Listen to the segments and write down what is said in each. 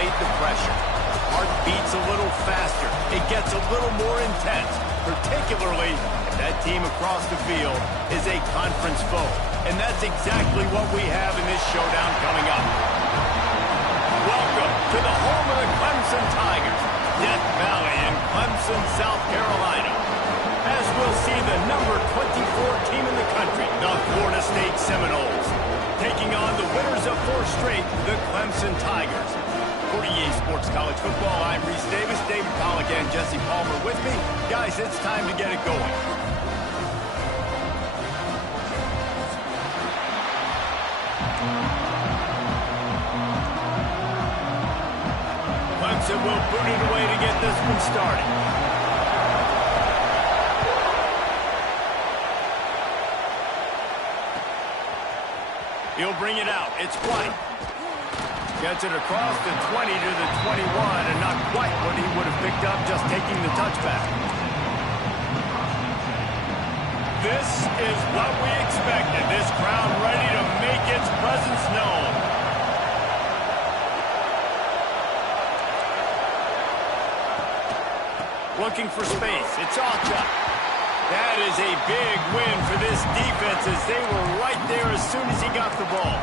elevate the pressure. Heart beats a little faster. It gets a little more intense, particularly if that team across the field is a conference foe. And that's exactly what we have in this showdown coming up. Welcome to the home of the Clemson Tigers, Death Valley in Clemson, South Carolina. As we'll see the number 24 team in the country, the Florida State Seminoles, taking on the winners of 4 straight, the Clemson Tigers. For EA Sports College Football, I'm Reese Davis, David Pollack, and Jesse Palmer with me. Guys, it's time to get it going. Clemson will boot it away to get this one started. He'll bring it out. It's White. Gets it across the 20 to the 21, and not quite what he would have picked up just taking the touchback. This is what we expected. This crowd ready to make its presence known. Looking for space. It's Ncaa. That is a big win for this defense as they were right there as soon as he got the ball.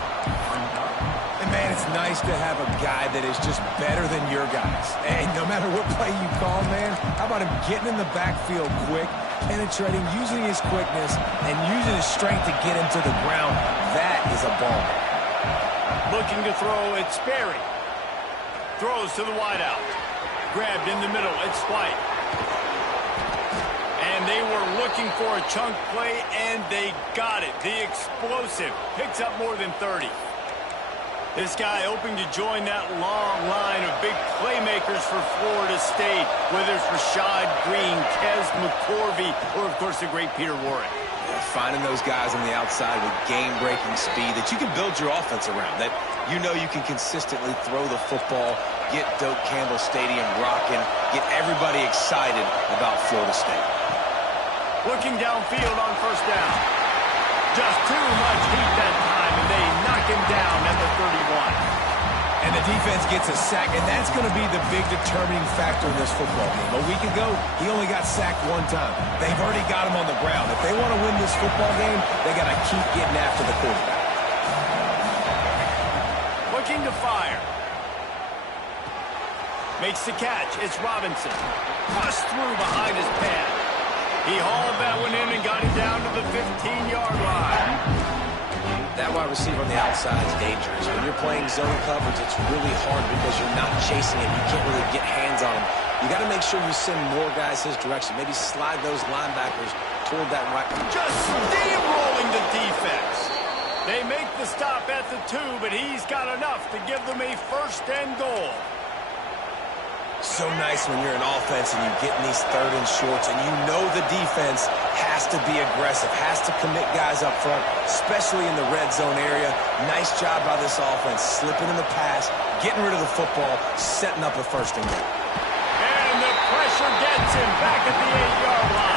And man, it's nice to have a guy that is just better than your guys. And no matter what play you call, man, how about him getting in the backfield quick, penetrating, using his quickness, and using his strength to get him to the ground. That is a ball. Looking to throw, it's Sperry. Throws to the wideout. Grabbed in the middle, it's White. And they were looking for a chunk play, and they got it. The explosive picks up more than 30. This guy hoping to join that long line of big playmakers for Florida State, whether it's Rashad Green, Kez McCorvey, or, of course, the great Peter Warrick. Yeah, finding those guys on the outside with game-breaking speed that you can build your offense around, that you know you can consistently throw the football, get Doak Campbell Stadium rocking, get everybody excited about Florida State. Looking downfield on first down. Just too much heat that time, and they knock him down at the 31. And the defense gets a sack, and that's going to be the big determining factor in this football game. A week ago, he only got sacked 1 time. They've already got him on the ground. If they want to win this football game, they got to keep getting after the quarterback. Looking to fire. Makes the catch. It's Robinson. Bust through behind his pad. He hauled that one in and got it down to the 15-yard line. That wide receiver on the outside is dangerous. When you're playing zone coverage, it's really hard because you're not chasing it. You can't really get hands on him. You got to make sure you send more guys his direction. Maybe slide those linebackers toward that right. Just steamrolling the defense. They make the stop at the 2, but he's got enough to give them a first and goal. So nice when you're an offense and you get in these 3rd and shorts and you know the defense has to be aggressive, has to commit guys up front, especially in the red zone area. Nice job by this offense, slipping in the pass, getting rid of the football, setting up a first and goal. And the pressure gets him back at the 8-yard line.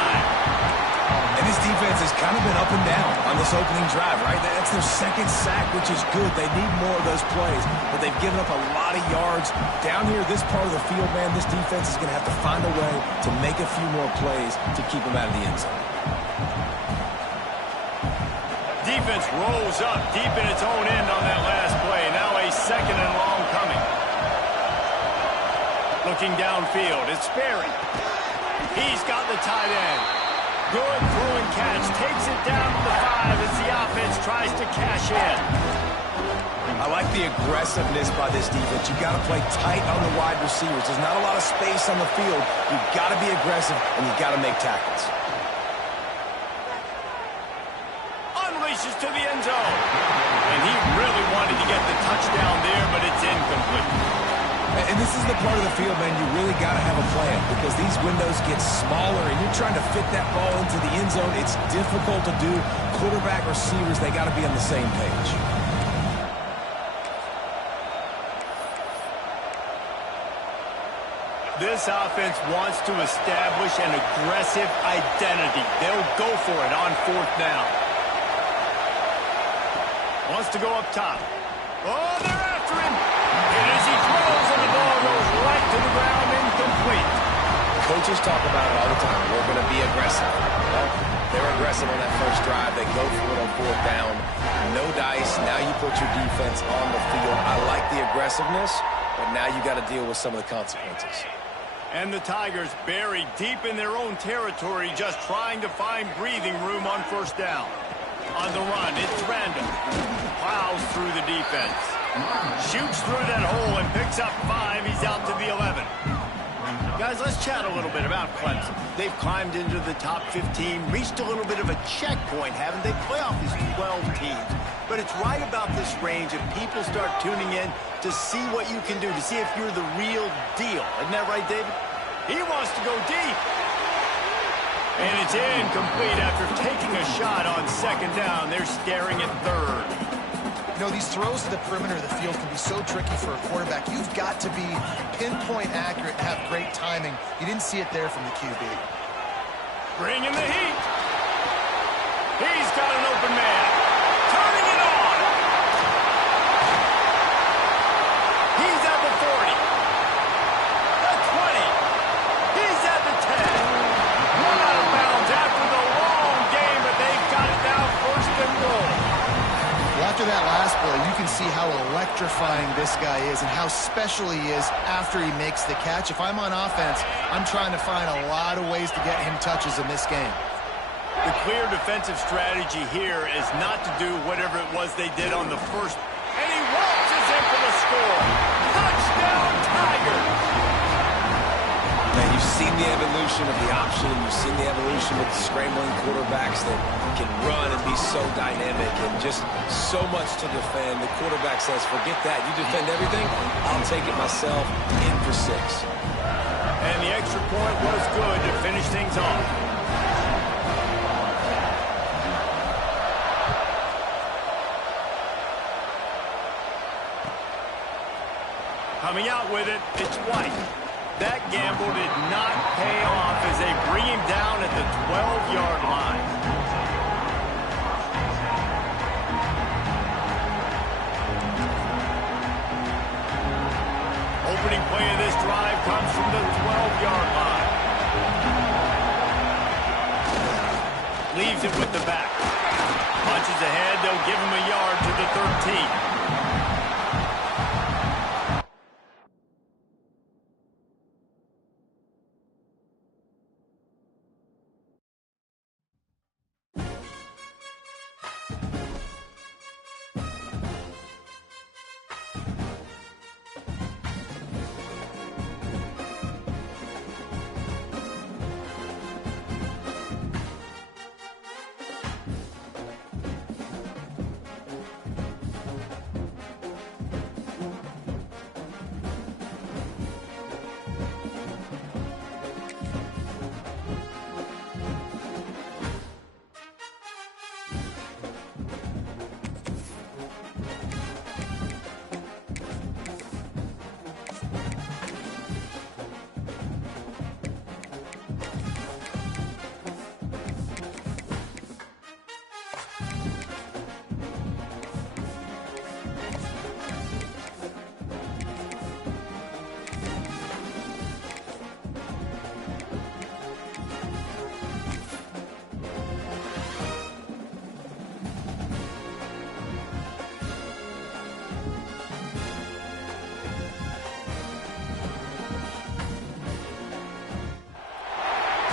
And this defense has kind of been up and down on this opening drive, right? That's their 2nd sack, which is good. They need more of those plays, but they've given up a lot of yards. Down here, this part of the field, man, this defense is going to have to find a way to make a few more plays to keep them out of the end zone. Defense rolls up deep in its own end on that last play. Now a 2nd and long coming. Looking downfield, it's Sperry. He's got the tight end. Good throw and catch. Takes it down to the 5 as the offense tries to cash in. I like the aggressiveness by this defense. You've got to play tight on the wide receivers. There's not a lot of space on the field. You've got to be aggressive, and you've got to make tackles. Unleashes to the end zone. And he really wanted to get the touchdown there, but it's incomplete. And this is the part of the field, man, you really got to have a plan because these windows get smaller and you're trying to fit that ball into the end zone. It's difficult to do. Quarterback, receivers, they got to be on the same page. This offense wants to establish an aggressive identity. They'll go for it on 4th down. Wants to go up top. Oh, they're after him. And as he throws, and the ball goes right to the ground, incomplete. Coaches talk about it all the time. We're going to be aggressive. Well, they're aggressive on that first drive. They go for it on fourth down. No dice. Now you put your defense on the field. I like the aggressiveness, but now you got to deal with some of the consequences. And the Tigers buried deep in their own territory, just trying to find breathing room on first down. On the run, it's random. Plows through the defense. Shoots through that hole and picks up 5. He's out to the 11. Guys, let's chat a little bit about Clemson. They've climbed into the top 15, reached a little bit of a checkpoint, haven't they? Playoff is 12 teams. But it's right about this range if people start tuning in to see what you can do, to see if you're the real deal. Isn't that right, David? He wants to go deep. And it's incomplete after taking a shot on second down. They're staring at third. You know, these throws to the perimeter of the field can be so tricky for a quarterback. You've got to be pinpoint accurate and have great timing. You didn't see it there from the QB. Bringing the heat. He's got an open man. Turning it on. He's at the 40. The 20. He's at the 10. One out of bounds after the long game, but they've got it now first and goal. Well, after that last play, you can see how electrifying this guy is and how special he is after he makes the catch. If I'm on offense, I'm trying to find a lot of ways to get him touches in this game. The clear defensive strategy here is not to do whatever it was they did on the first. And he waltzes in for the score. Touchdown, Tigers! Man, you've seen the evolution of the option, and you've seen the evolution with the scrambling quarterbacks that can run and be so dynamic and just so much to defend. The quarterback says, forget that. You defend everything, I'll take it myself. In for 6. And the extra point was good to finish things off. Coming out with it, it's White. That gamble did not pay off as they bring him down at the 12-yard line. Opening play of this drive comes from the 12-yard line. Leaves it with the back. Punches ahead, they'll give him a yard to the 13.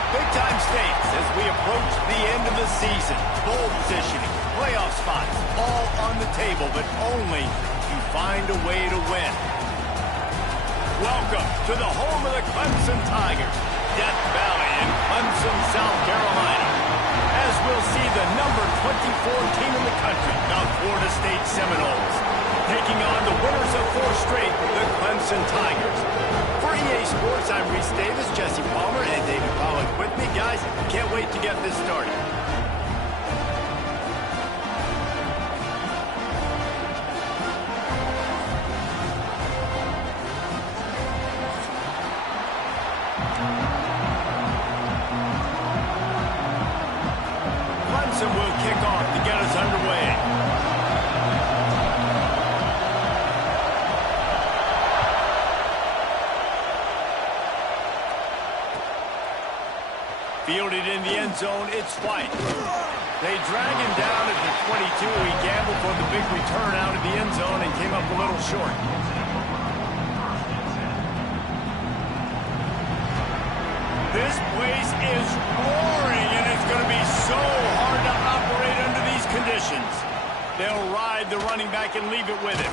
Big-time stakes as we approach the end of the season. Bowl positioning, playoff spots, all on the table, but only if you find a way to win. Welcome to the home of the Clemson Tigers, Death Valley in Clemson, South Carolina. As we'll see the number 24 team in the country, the Florida State Seminoles, taking on the winners of 4 straight, the Clemson Tigers. For EA Sports, I'm Reese Davis, Jesse Palmer, and David Pollack with me. Guys, can't wait to get this started. Clemson will kick off to get us underway. Fielded in the end zone, it's White. They drag him down at the 22. He gambled for the big return out of the end zone and came up a little short. This place is roaring, and it's going to be so hard to operate under these conditions. They'll ride the running back and leave it with him.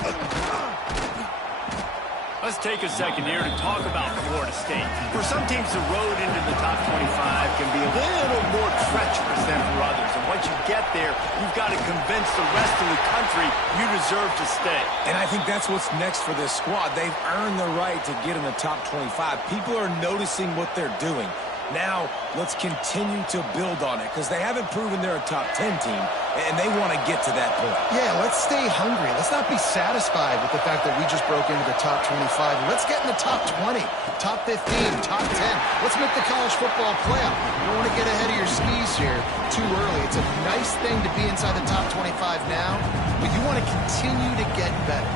Let's take a second here to talk about Florida State. For some teams, the road into the top 25 can be a little more treacherous than for others. And once you get there, you've got to convince the rest of the country you deserve to stay. And I think that's what's next for this squad. They've earned the right to get in the top 25. People are noticing what they're doing. Now, let's continue to build on it because they haven't proven they're a top 10 team, and they want to get to that point. Yeah, let's stay hungry. Let's not be satisfied with the fact that we just broke into the top 25. Let's get in the top 20, top 15, top 10. Let's make the college football playoff. You don't want to get ahead of your skis here too early. It's a nice thing to be inside the top 25 now, but you want to continue to get better.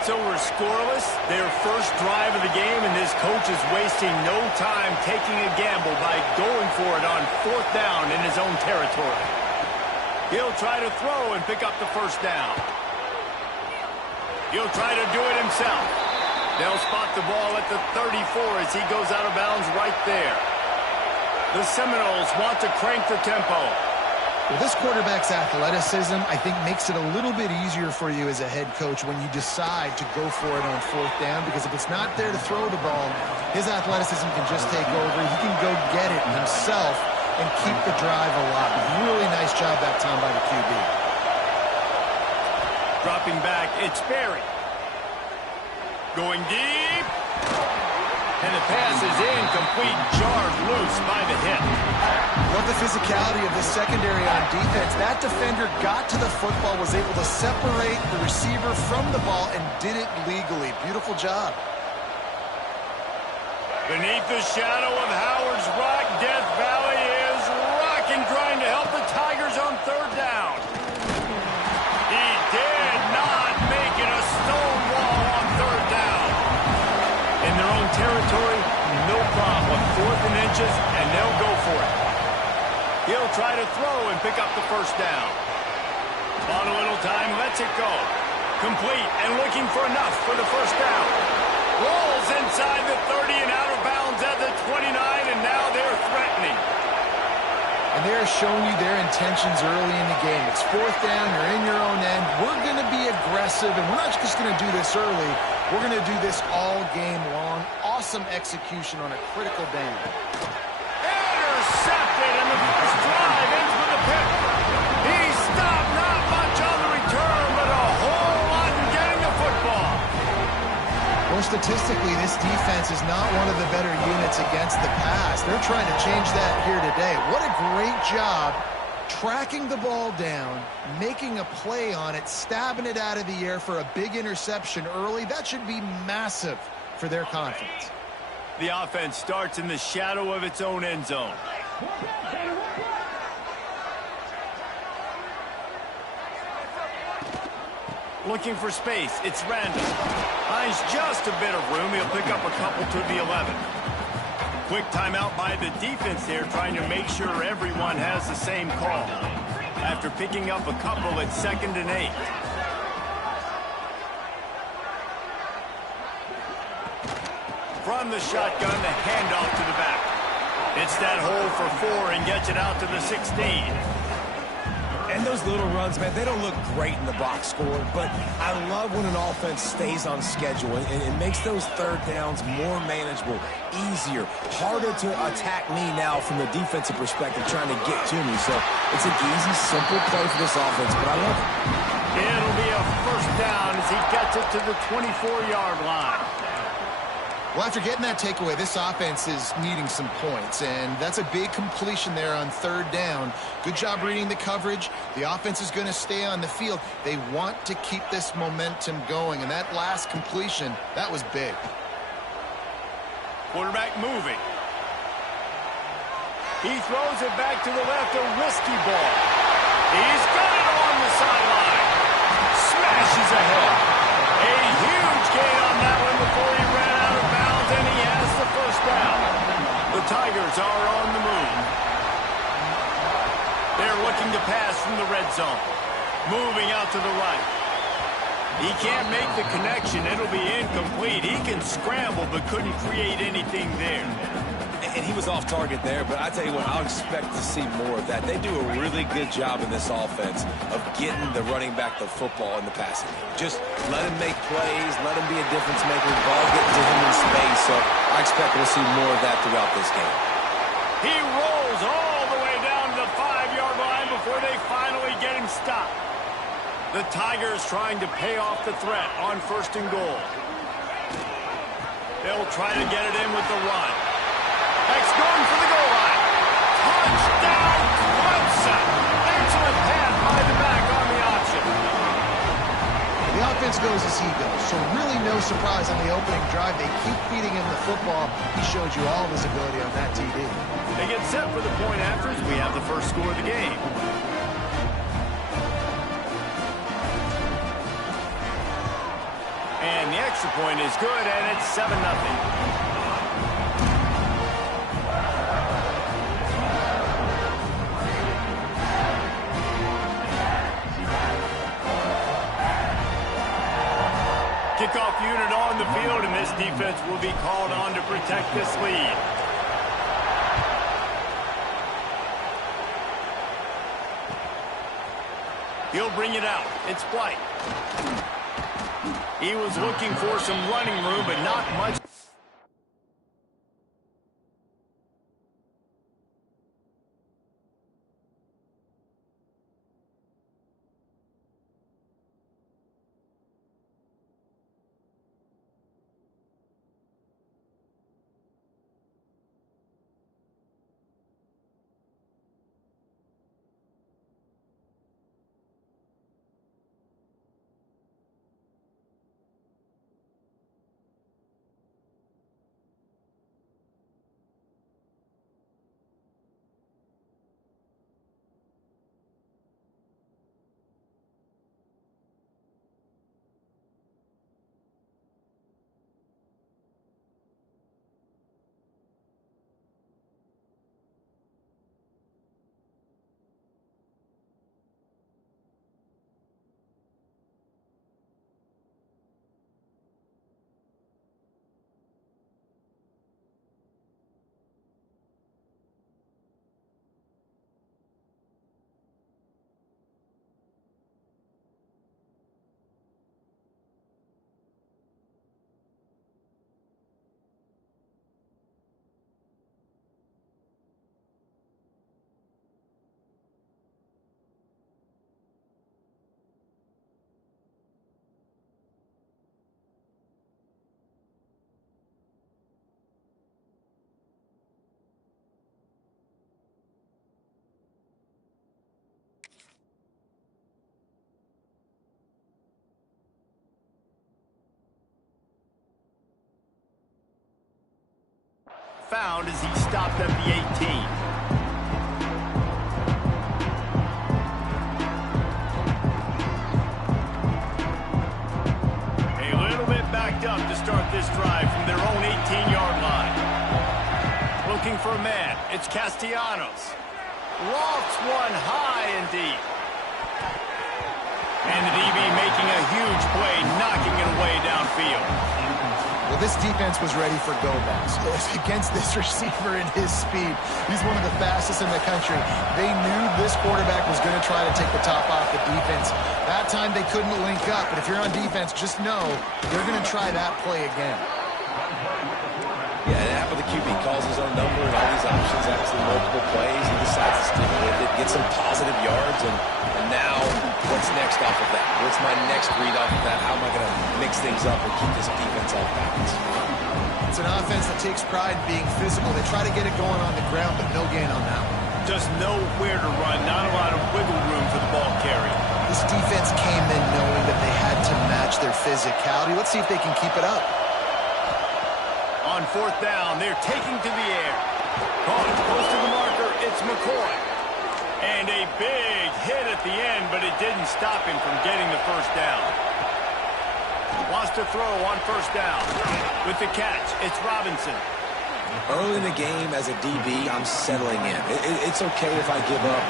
So we're scoreless, their first drive of the game, and this coach is wasting no time taking a gamble by going for it on 4th down in his own territory. He'll try to throw and pick up the first down. He'll try to do it himself. They'll spot the ball at the 34 as he goes out of bounds right there. The Seminoles want to crank the tempo. Well, this quarterback's athleticism, I think, makes it a little bit easier for you as a head coach when you decide to go for it on 4th down, because if it's not there to throw the ball, his athleticism can just take over. He can go get it himself and keep the drive alive. Really nice job that time by the QB. Dropping back, it's Berry. Going deep. And the pass is incomplete, jarred loose by the hip. Love the physicality of the secondary on defense. That defender got to the football, was able to separate the receiver from the ball, and did it legally. Beautiful job. Beneath the shadow of Howard's Rock, Death Valley is rocking, trying to help the Tigers on 3rd down. He did not make it a stone wall on 3rd down. In their own territory, no problem. 4th and inches, and they'll go for it. He'll try to throw and pick up the first down. On a little time, lets it go. Complete and looking for enough for the first down. Rolls inside the 30 and out of bounds at the 29, and now they're threatening. And they're showing you their intentions early in the game. It's 4th down, you're in your own end. We're going to be aggressive, and we're not just going to do this early. We're going to do this all game long. Awesome execution on a critical down. Intercepted, and the first drive ends with a pick. He stopped not much on the return, but a whole lot in getting the football. Well, statistically, this defense is not one of the better units against the pass. They're trying to change that here today. What a great job tracking the ball down, making a play on it, stabbing it out of the air for a big interception early. That should be massive for their confidence. The offense starts in the shadow of its own end zone. Looking for space, it's Randall. Finds just a bit of room. He'll pick up a couple to the 11. Quick timeout by the defense there, trying to make sure everyone has the same call. After picking up a couple at 2nd and 8. From the shotgun, the handoff to the back. It's that hole for 4 and gets it out to the 16. And those little runs, man, they don't look great in the box score, but I love when an offense stays on schedule and it makes those 3rd downs more manageable, easier, harder to attack me now from the defensive perspective trying to get to me. So it's an easy, simple play for this offense, but I love it. It'll be a first down as he gets it to the 24-yard line. Well, after getting that takeaway, this offense is needing some points, and that's a big completion there on 3rd down. Good job reading the coverage. The offense is going to stay on the field. They want to keep this momentum going, and that last completion, that was big. Quarterback moving. He throws it back to the left, a risky ball. He's got it on the sideline. Smashes ahead. The Tigers are on the move. They're looking to pass from the red zone. Moving out to the right. He can't make the connection. It'll be incomplete. He can scramble but couldn't create anything there. And he was off target there, but I tell you what, I'll expect to see more of that. They do a really good job in this offense of getting the running back the football in the passing game. Just let him make plays, let him be a difference maker, the ball getting to him in space. So I expect we'll see more of that throughout this game. He rolls all the way down to the 5-yard line before they finally get him stopped. The Tigers trying to pay off the threat on 1st and goal. They'll try to get it in with the run. X going for the goal line. Touchdown, Clemson. Excellent pass by the back on the option. The offense goes as he goes, so really no surprise on the opening drive. They keep feeding him the football. He showed you all of his ability on that TD. They get set for the point afters. We have the first score of the game. And the extra point is good, and it's 7-0. Kickoff unit on the field, and this defense will be called on to protect this lead. He'll bring it out. It's Blight. He was looking for some running room, but not much. Found as he stopped at the 18. A little bit backed up to start this drive from their own 18-yard line. Looking for a man. It's Castellanos. Lofts one high and deep. And the DB making a huge play, knocking it away downfield. Well, this defense was ready for go-backs. Against this receiver and his speed, he's one of the fastest in the country. They knew this quarterback was going to try to take the top off the defense. That time they couldn't link up, but if you're on defense, just know they're going to try that play again. Yeah, and after the QB calls his own number and all these options, actually multiple plays, he decides to stick with it, get some positive yards, and now what's next off of that? What's my next read off of that? How am I going to mix things up and keep this defense off balance? It's an offense that takes pride in being physical. They try to get it going on the ground, but no gain on that one. Just know where to run, not a lot of wiggle room for the ball carrier. This defense came in knowing that they had to match their physicality. Let's see if they can keep it up. On 4th down, they're taking to the air. Caught close to the marker, it's McCoy. And a big hit at the end, but it didn't stop him from getting the first down. Wants to throw on 1st down. With the catch, it's Robinson. Early in the game as a DB, I'm settling in. It's okay if I give up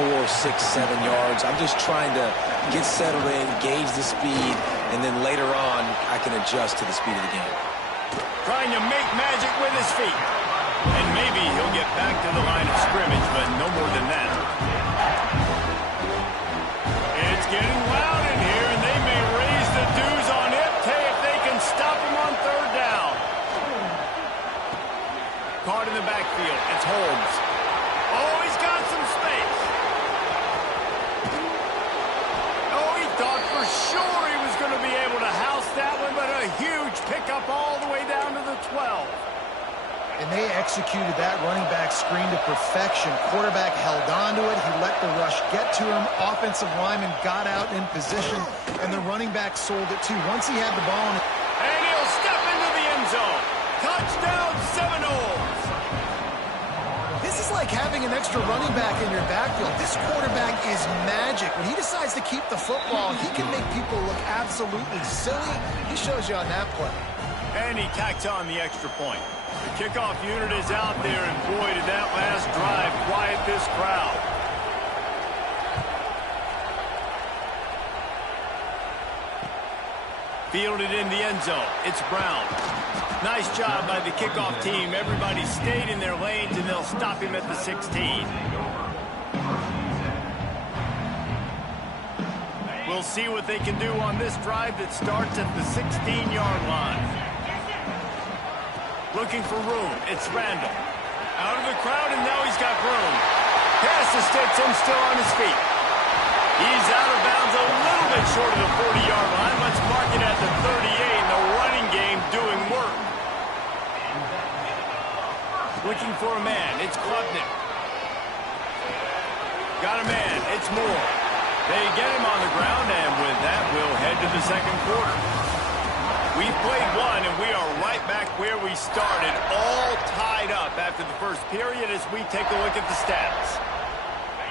4, 6, 7 yards. I'm just trying to get settled in, gauge the speed, and then later on, I can adjust to the speed of the game. Trying to make magic with his feet. And maybe he'll get back to the line of scrimmage, but no more than that. It's getting loud in here, and they may raise the dues on Ncaa if they can stop him on third down. Caught in the backfield. It's Holmes. Oh, he's got some space. Oh, he thought for sure he was going to be able to house that one, but a huge pickup all the way down to the 12. And they executed that running back screen to perfection. Quarterback held on to it. He let the rush get to him. Offensive lineman got out in position, and the running back sold it too. Once he had the ball, and he'll step into the end zone. Touchdown, Seminoles. This is like having an extra running back in your backfield. This quarterback is magic. When he decides to keep the football, he can make people look absolutely silly. He shows you on that play. And he tacks on the extra point. The kickoff unit is out there, and boy, did that last drive quiet this crowd. Fielded in the end zone. It's Brown. Nice job by the kickoff team. Everybody stayed in their lanes, and they'll stop him at the 16. We'll see what they can do on this drive that starts at the 16-yard line. Looking for room. It's Randall. Out of the crowd, and now he's got room. Pass to Stetson, still on his feet. He's out of bounds a little bit short of the 40-yard line. Let's mark it at the 38, and the running game doing work. Looking for a man. It's Klubnik. Got a man. It's Moore. They get him on the ground, and with that, we'll head to the second quarter. We've played one, and we are right back where we started, all tied up after the first period as we take a look at the stats.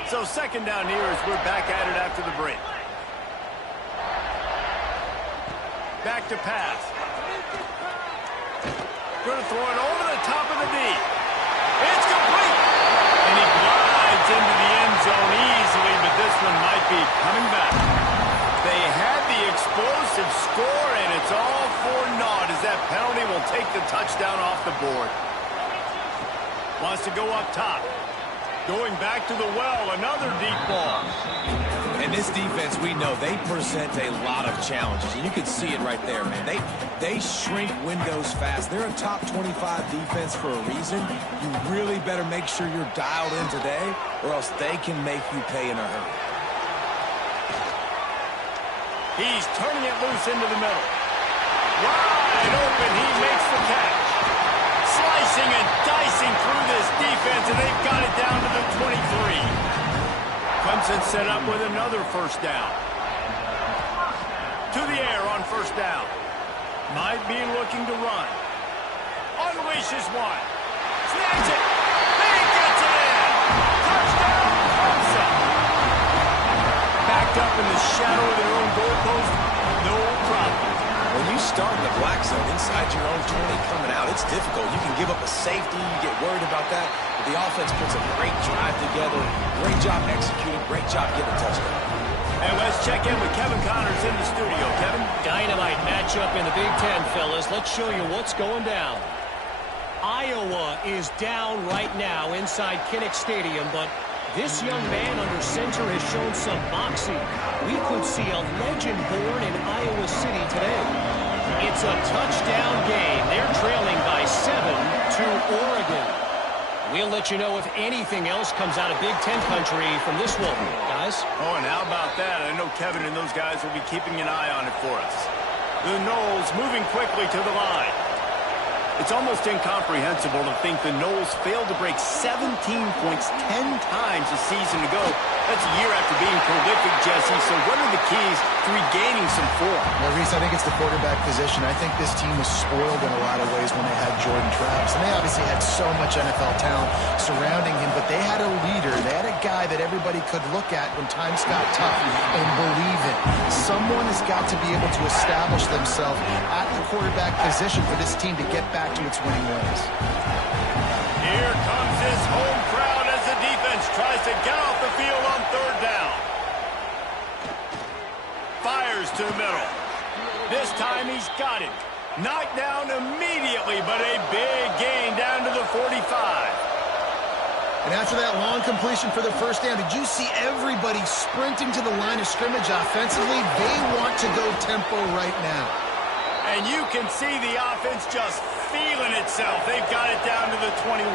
So second down here as we're back at it after the break. Back to pass. Going to throw it over the top of the D. It's complete. And he glides into the end zone easily, but this one might be coming back. They had the explosive score, and it's all for naught as that penalty will take the touchdown off the board. Wants to go up top. Going back to the well, another deep ball. And this defense, we know, they present a lot of challenges. And you can see it right there, man. They shrink windows fast. They're a top 25 defense for a reason. You really better make sure you're dialed in today, or else they can make you pay in a hurry. He's turning it loose into the middle. Wide open, he makes the catch. Slicing and dicing through this defense, and they've got it down to the 23. Clemson set up with another first down. To the air on first down. Might be looking to run. Unleashes one. Snags it. He gets it in. Touchdown, Clemson. Backed up in the shadow of their own goalpost, no problem. When you start in the black zone inside your own 20 coming out, it's difficult. You can give up a safety, you get worried about that, but the offense puts a great drive together, great job executing, great job getting a touchdown. And let's check in with Kevin Connors in the studio. Kevin? Dynamite matchup in the Big Ten, fellas. Let's show you what's going down. Iowa is down right now inside Kinnick Stadium, but this young man under center has shown some moxie. We could see a legend born in Iowa City today. It's a touchdown game. They're trailing by 7 to Oregon. We'll let you know if anything else comes out of Big Ten country from this one, guys. Oh, and how about that? I know Kevin and those guys will be keeping an eye on it for us. The Noles moving quickly to the line. It's almost incomprehensible to think the Noles failed to break 17 points 10 times a season ago. That's a year after being prolific, Jesse. So what are the keys to regaining some form? Well, Reese, I think it's the quarterback position. I think this team was spoiled in a lot of ways when they had Jordan Travis. And they obviously had so much NFL talent surrounding him, but they had a leader. They had a guy that everybody could look at when times got tough and believe in. Someone has got to be able to establish themselves at the quarterback position for this team to get back to its winning ways. Here comes his home crowd as the defense tries to get off the field on third down. Fires to the middle. This time he's got it. Knocked down immediately, but a big gain down to the 45. And after that long completion for the first down, did you see everybody sprinting to the line of scrimmage offensively? They want to go tempo right now. And you can see the offense just feeling itself. They've got it down to the 21.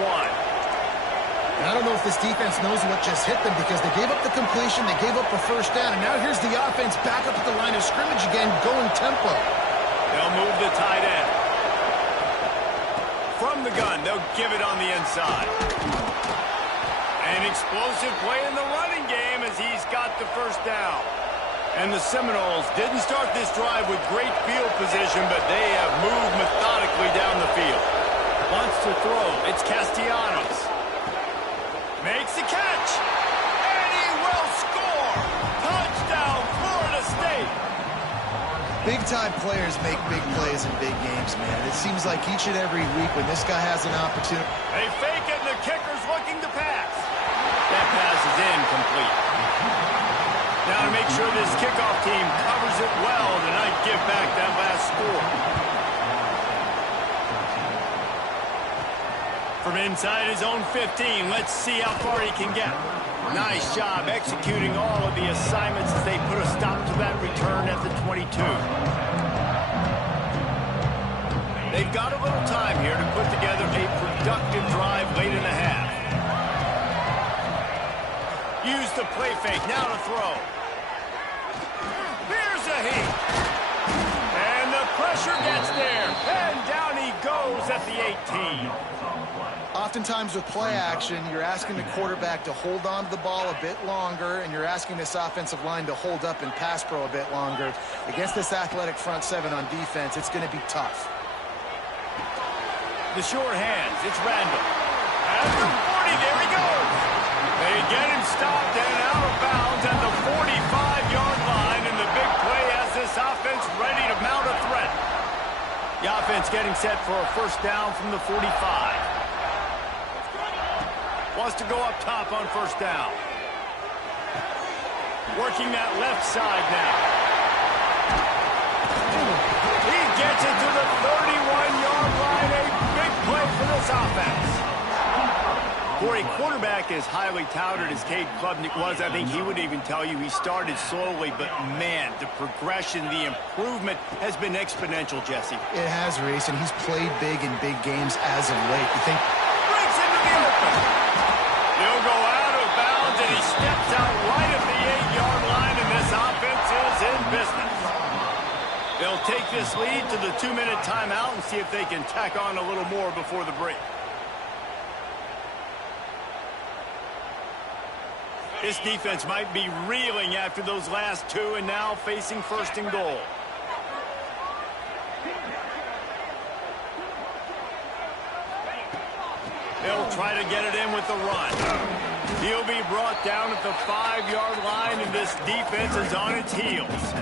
And I don't know if this defense knows what just hit them because they gave up the completion, they gave up the first down, and now here's the offense back up at the line of scrimmage again, going tempo. They'll move the tight end. From the gun, they'll give it on the inside. An explosive play in the running game as he's got the first down. And the Seminoles didn't start this drive with great field position, but they have moved methodically down the field. Wants to throw. It's Castellanos. Makes the catch. And he will score. Touchdown, Florida State. Big-time players make big plays in big games, man. It seems like each and every week when this guy has an opportunity. They fake it, and the kicker's looking to pass. That pass is incomplete. Now to make sure this kickoff team covers it well tonight, give back that last score. From inside his own 15, let's see how far he can get. Nice job executing all of the assignments as they put a stop to that return at the 22. They've got a little time here to put together a productive drive late in the half. Use the play fake, now to throw. Here's a heat. And the pressure gets there. And down he goes at the 18. Oftentimes with play action, you're asking the quarterback to hold on to the ball a bit longer, and you're asking this offensive line to hold up and pass pro a bit longer. Against this athletic front seven on defense, it's going to be tough. The short hands, it's Randall. At the 40, there he goes. They get him stopped and out of bounds at the 45-yard line, and the big play has this offense ready to mount a threat. The offense getting set for a first down from the 45. Wants to go up top on first down. Working that left side now. He gets it to the 31-yard line. A big play for this offense. For a quarterback as highly touted as Cade Klubnik was, I think he would even tell you he started slowly, but man, the progression, the improvement has been exponential, Jesse. It has, Reese, and he's played big in big games as of late. You think... Breaks into the open. He'll go out of bounds, and he steps out right at the 8-yard line, and this offense is in business. They'll take this lead to the 2-minute timeout and see if they can tack on a little more before the break. This defense might be reeling after those last two and now facing first and goal. They'll try to get it in with the run. He'll be brought down at the 5-yard line, and this defense is on its heels.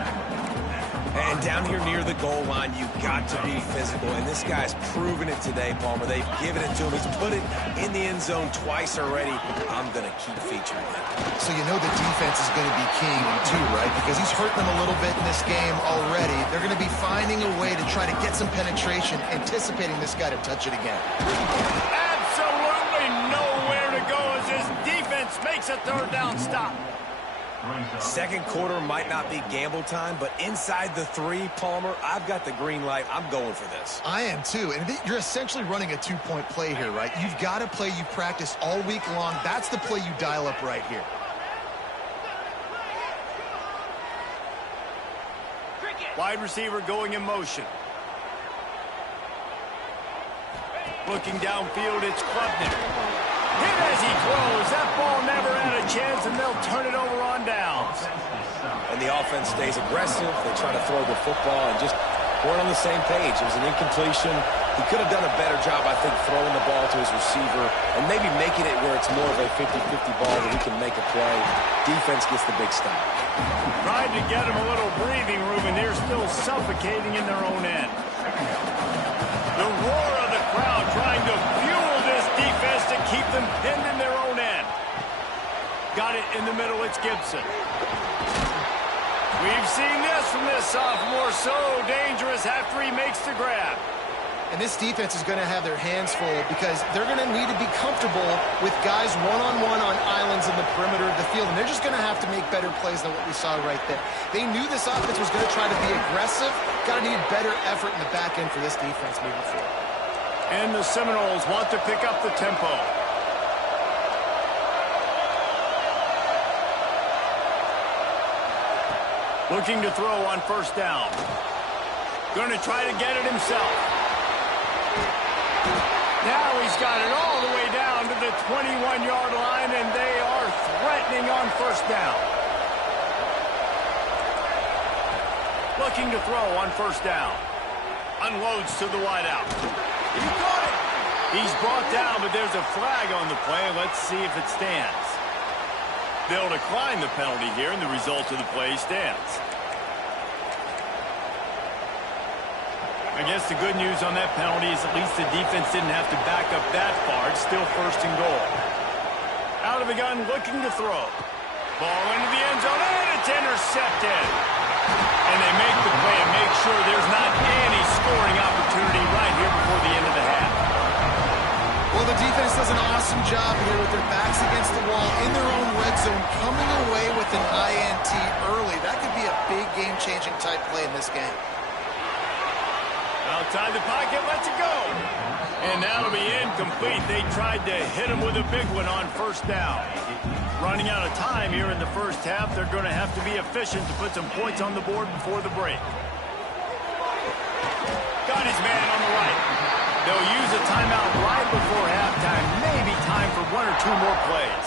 And down here near the goal line, you've got to be physical. And this guy's proven it today, Palmer. They've given it to him. He's put it in the end zone twice already. I'm going to keep featuring it. So you know the defense is going to be keying him too, right? Because he's hurt them a little bit in this game already. They're going to be finding a way to try to get some penetration, anticipating this guy to touch it again. Absolutely nowhere to go as this defense makes a third down stop. Second quarter might not be gamble time, but inside the 3, Palmer, I've got the green light. I'm going for this. I am too. And you're essentially running a 2-point play here, right? You've got a play you practice all week long. That's the play you dial up right here. Wide receiver going in motion. Looking downfield, it's Klubnik. Hit as he throws. That ball never had a chance, and they'll turn it over on downs. And the offense stays aggressive. They try to throw the football and just weren't on the same page. It was an incompletion. He could have done a better job, I think, throwing the ball to his receiver and maybe making it where it's more of a 50-50 ball that he can make a play. Defense gets the big stop. Tried to get him a little breathing room, and they're still suffocating in their own end. The roar of the crowd trying to fuel this defense to keep them pinned in their own end. Got it in the middle. It's Gibson. We've seen this from this sophomore. So dangerous after he makes the grab. And this defense is going to have their hands full because they're going to need to be comfortable with guys one-on-one on islands in the perimeter of the field. And they're just going to have to make better plays than what we saw right there. They knew this offense was going to try to be aggressive. Got to need better effort in the back end for this defense moving forward. And the Seminoles want to pick up the tempo. Looking to throw on first down. Going to try to get it himself. Now he's got it all the way down to the 21-yard line, and they are threatening on first down. Looking to throw on first down. Unloads to the wideout. He caught it. He's brought down, but there's a flag on the play. Let's see if it stands. They'll decline the penalty here, and the result of the play stands. I guess the good news on that penalty is at least the defense didn't have to back up that far. It's still first and goal. Out of the gun, looking to throw. Ball into the end zone, and it's intercepted. And they make the play and make sure there's not any scoring opportunity right here before the end of the half. Well, the defense does an awesome job here with their backs against the wall in their own red zone, coming away with an INT early. That could be a big game-changing type play in this game. Outside the pocket, lets it go. And that'll be incomplete. They tried to hit him with a big one on first down. Running out of time here in the first half. They're going to have to be efficient to put some points on the board before the break. Got his man on the right. They'll use a timeout right before halftime. Maybe time for one or two more plays.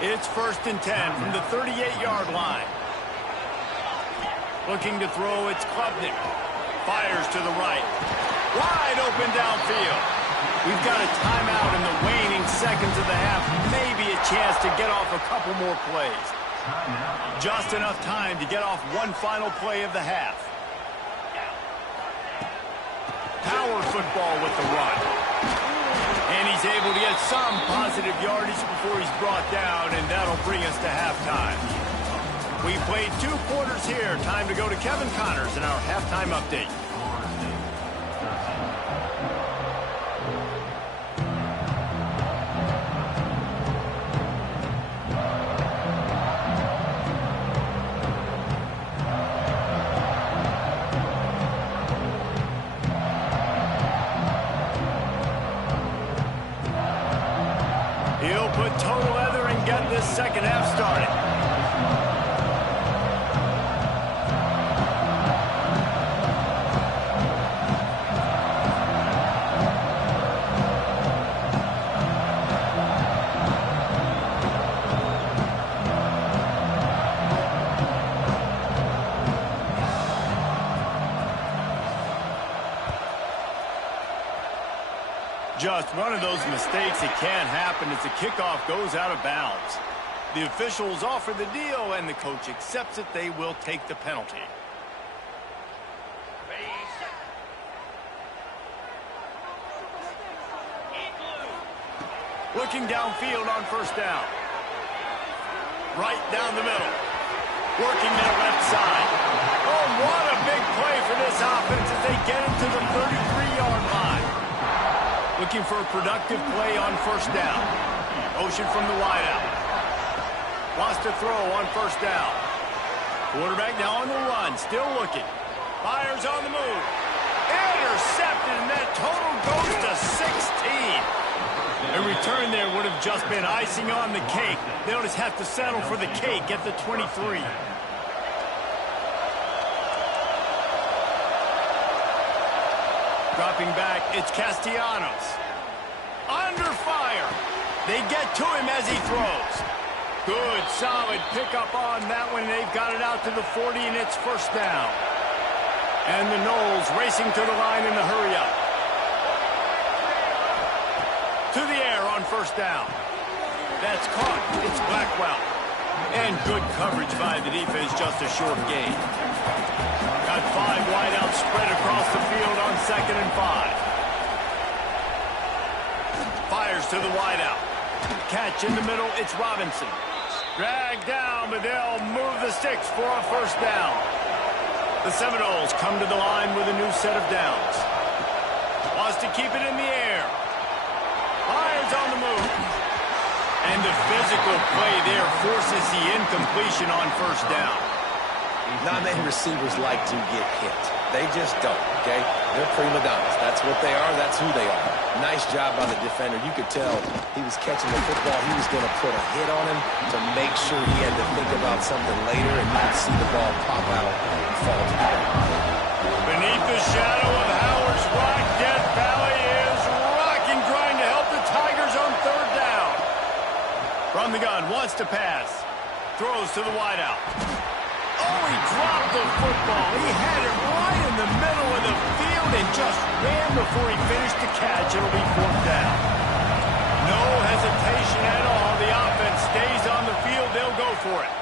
It's 1st and 10 from the 38-yard line. Looking to throw, it's Klubnik. Fires to the right. Wide open downfield. We've got a timeout in the waning seconds of the half. Maybe a chance to get off a couple more plays. Just enough time to get off one final play of the half. Power football with the run. And he's able to get some positive yardage before he's brought down, and that'll bring us to halftime. We played 2 quarters here. Time to go to Kevin Connors in our halftime update. He'll put total leather and get this second half started. Just one of those mistakes that can happen as the kickoff goes out of bounds. The officials offer the deal, and the coach accepts it. They will take the penalty. Looking downfield on first down. Right down the middle. Working their left side. Oh, what a big play for this offense as they get into the 33-yard line. Looking for a productive play on first down. Motion from the wideout. Wants to throw on first down. Quarterback now on the run. Still looking. Fires on the move. Intercepted, and that total goes to 16. A return there would have just been icing on the cake. They'll just have to settle for the cake at the 23. Dropping back, it's Castellanos. Under fire. They get to him as he throws. Good, solid pickup on that one. They've got it out to the 40, and it's first down. And the Noles racing to the line in the hurry-up. To the air on first down. That's caught. It's Blackwell. And good coverage by the defense, just a short gain. Got 5 wideouts spread across the field on 2nd and 5. Fires to the wideout. Catch in the middle, it's Robinson. Dragged down, but they'll move the sticks for a first down. The Seminoles come to the line with a new set of downs. Wants to keep it in the air. Fires on the move. And the physical play there forces the incompletion on first down. Not many receivers like to get hit. They just don't, okay? They're prima donnas. That's what they are. That's who they are. Nice job by the defender. You could tell he was catching the football. He was going to put a hit on him to make sure he had to think about something later, and you could see the ball pop out and fall to the ground. Beneath the shadow of Howard's Rock, Death Valley is rocking, trying to help the Tigers on 3rd down. From the gun, wants to pass. Throws to the wideout. Oh, he dropped the football. He had it right in the middle of the field and just ran before he finished the catch. It'll be 4th down. No hesitation at all. The offense stays on the field. They'll go for it.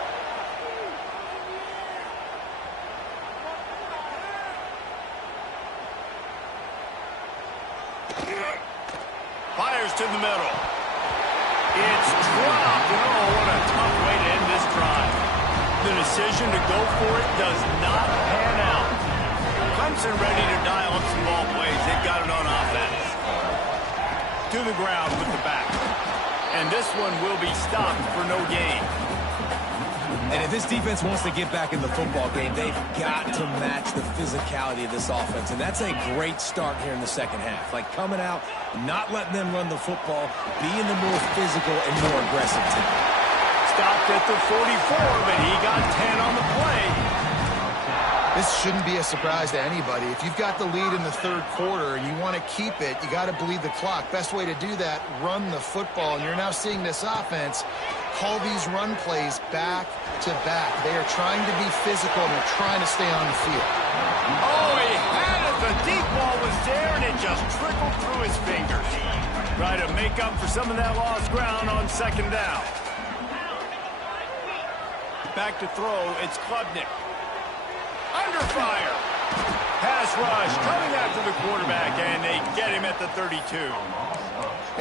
Fires to the middle. It's dropped. Oh, what a tough way to end this drive. The decision to go for it does not pan out. Clemson ready to dial up some ball plays. They've got it on offense. To the ground with the back. And this one will be stopped for no gain. And if this defense wants to get back in the football game, they've got to match the physicality of this offense. And that's a great start here in the second half. Like coming out, not letting them run the football, being the more physical and more aggressive team. Stopped at the 44, but he got 10 on the play. This shouldn't be a surprise to anybody. If you've got the lead in the 3rd quarter and you want to keep it, you got to bleed the clock. Best way to do that, run the football. And you're now seeing this offense call these run plays back to back. They are trying to be physical and they're trying to stay on the field. Oh, he had it. The deep ball was there, and it just trickled through his fingers. Try to make up for some of that lost ground on 2nd down. Back to throw, it's Klubnik. Under fire. Pass rush coming after the quarterback, and they get him at the 32.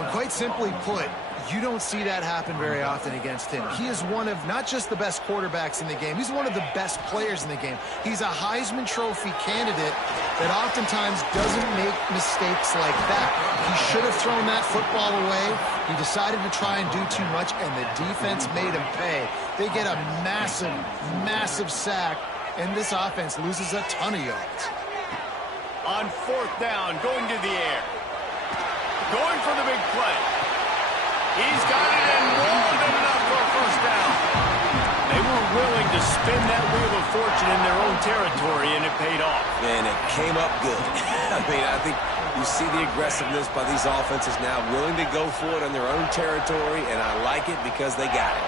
And quite simply put, you don't see that happen very often against him. He is one of not just the best quarterbacks in the game, he's one of the best players in the game. He's a Heisman Trophy candidate that oftentimes doesn't make mistakes like that. He should have thrown that football away. He decided to try and do too much, and the defense made him pay. They get a massive, massive sack, and this offense loses a ton of yards. On 4th down, going to the air. Going for the big play. He's got it in more than enough for a first down. They were willing to spin that wheel of fortune in their own territory, and it paid off. And it came up good. I mean, I think you see the aggressiveness by these offenses now, willing to go for it in their own territory, and I like it because they got it.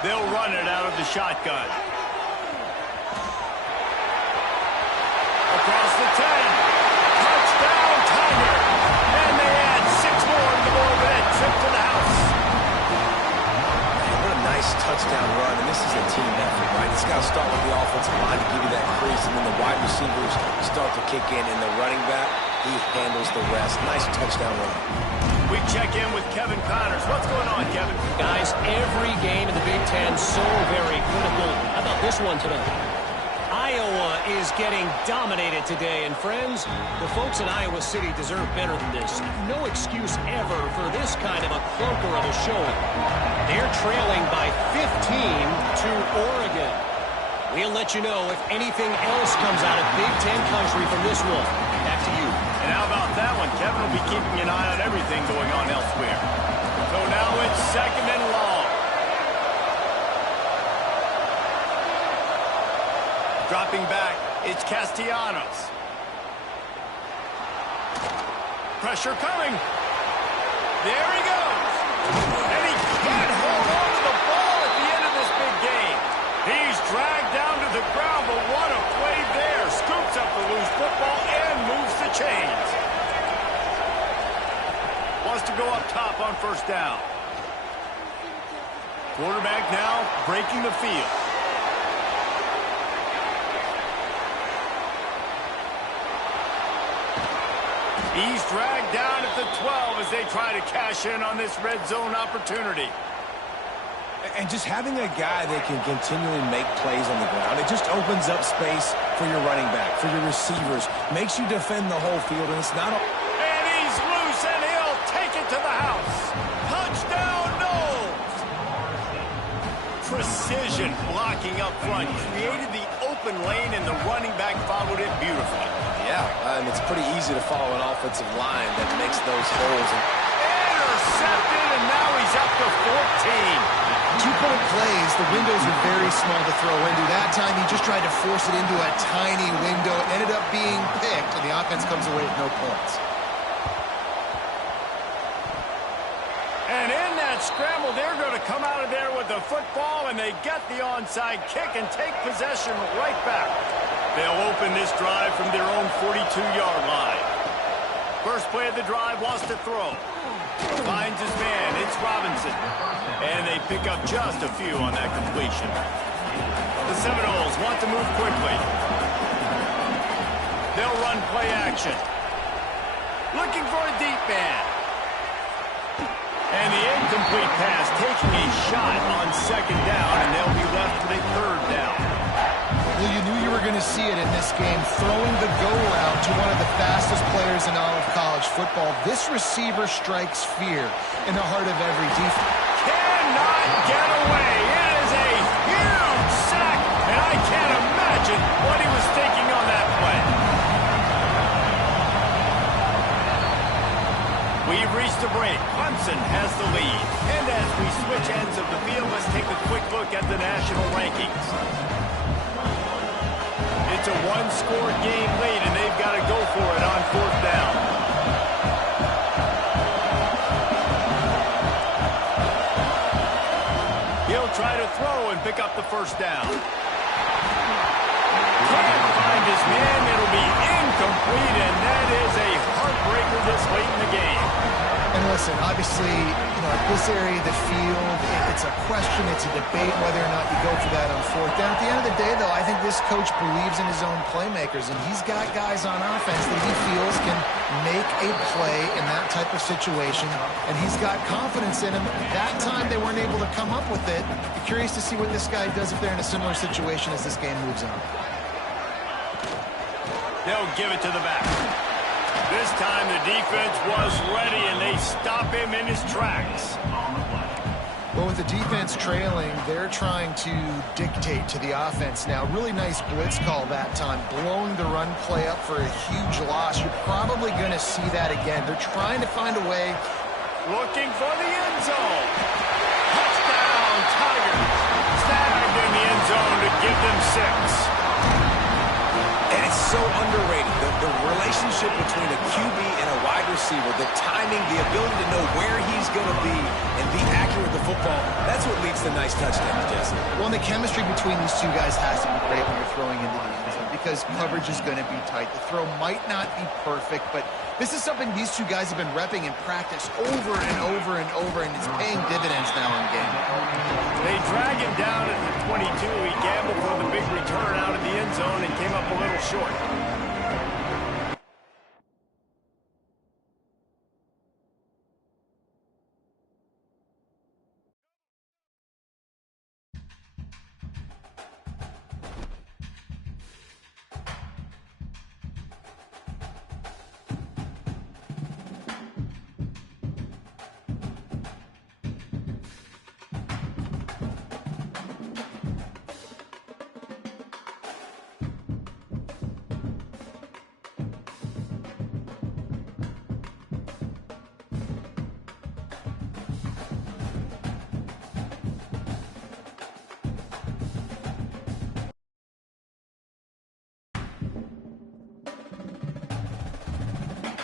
They'll run it out of the shotgun. Across the 10. Touchdown, Tiger. And they add 6 more to the board with that trip to the house. Man, what a nice touchdown run, and this is a team effort, right? It's got to start with the offensive line to give you that crease, and then the wide receivers start to kick in, and the running back, he handles the rest. Nice touchdown run. We check in with Kevin Connors. What's going on, Kevin? Guys, every game in the Big Ten so very critical. How about this one today? Iowa is getting dominated today, and friends, the folks in Iowa City deserve better than this. No excuse ever for this kind of a clunker of a showing. They're trailing by 15 to Oregon. We'll let you know if anything else comes out of Big Ten country from this one. Back to you. And how about that one? Kevin will be keeping an eye on everything going on elsewhere. So now it's 2nd and long. Dropping back, it's Castellanos. Pressure coming. There he goes. And he can't hold on to the ball at the end of this big game. He's dragged down to the ground, but what a play there. Scoops up the loose football and moves the chains. up top on first down. Quarterback now breaking the field. He's dragged down at the 12 as they try to cash in on this red zone opportunity. And just having a guy that can continually make plays on the ground, it just opens up space for your running back, for your receivers, makes you defend the whole field, and it's not a... And he's loose, and he'll take it to the house. Touchdown, Knowles! Precision blocking up front, created the open lane, and the running back followed it beautifully. Yeah, and it's pretty easy to follow an offensive line that makes those holes. Intercepted, and now he's up to 14. 2-point plays, the windows are very small to throw into. That time, he just tried to force it into a tiny window, ended up being picked, and the offense comes away with no points. And in that scramble, they're going to come out of there with the football, and they get the onside kick and take possession right back. They'll open this drive from their own 42-yard line. First play of the drive, wants to throw. Finds his man, it's Robinson. And they pick up just a few on that completion. The Seminoles want to move quickly. They'll run play action. Looking for a deep man. And the incomplete pass taking a shot on second down, and they'll be left with a third down. Well, you knew you were going to see it in this game, throwing the go route to one of the fastest players in all of college football. This receiver strikes fear in the heart of every defense. Cannot get away. It is a huge sack, and I can't imagine what he was thinking on that play. We've reached a break. Clemson has the lead. And as we switch ends of the field, let's take a quick look at the national rankings. It's a one-score game lead, and they've got to go for it on fourth down. He'll try to throw and pick up the first down. Can't find his man. It'll be incomplete, and that is a heartbreaker this late in the game. And listen, obviously, at this area of the field, it's a question, it's a debate whether or not you go for that on fourth down. At the end of the day, though, I think this coach believes in his own playmakers, and he's got guys on offense that he feels can make a play in that type of situation, and he's got confidence in him. That time, they weren't able to come up with it. Be curious to see what this guy does if they're in a similar situation as this game moves on. They'll give it to the back. This time the defense was ready, and they stop him in his tracks. Well, with the defense trailing, they're trying to dictate to the offense now. Really nice blitz call that time, blowing the run play up for a huge loss. You're probably going to see that again. They're trying to find a way. Looking for the end zone. Touchdown, Tigers. Snagged in the end zone to give them 6. And it's so underrated. The relationship between a QB and a wide receiver, the timing, the ability to know where he's going to be and be accurate with the football, that's what leads to nice touchdowns, Jesse. Well, and the chemistry between these two guys has to be great when you're throwing into the end zone because coverage is going to be tight. The throw might not be perfect, but this is something these two guys have been repping in practice over and over and over, and it's paying dividends now in game. They drag him down at the 22. He gambled for the big return out of the end zone and came up a little short.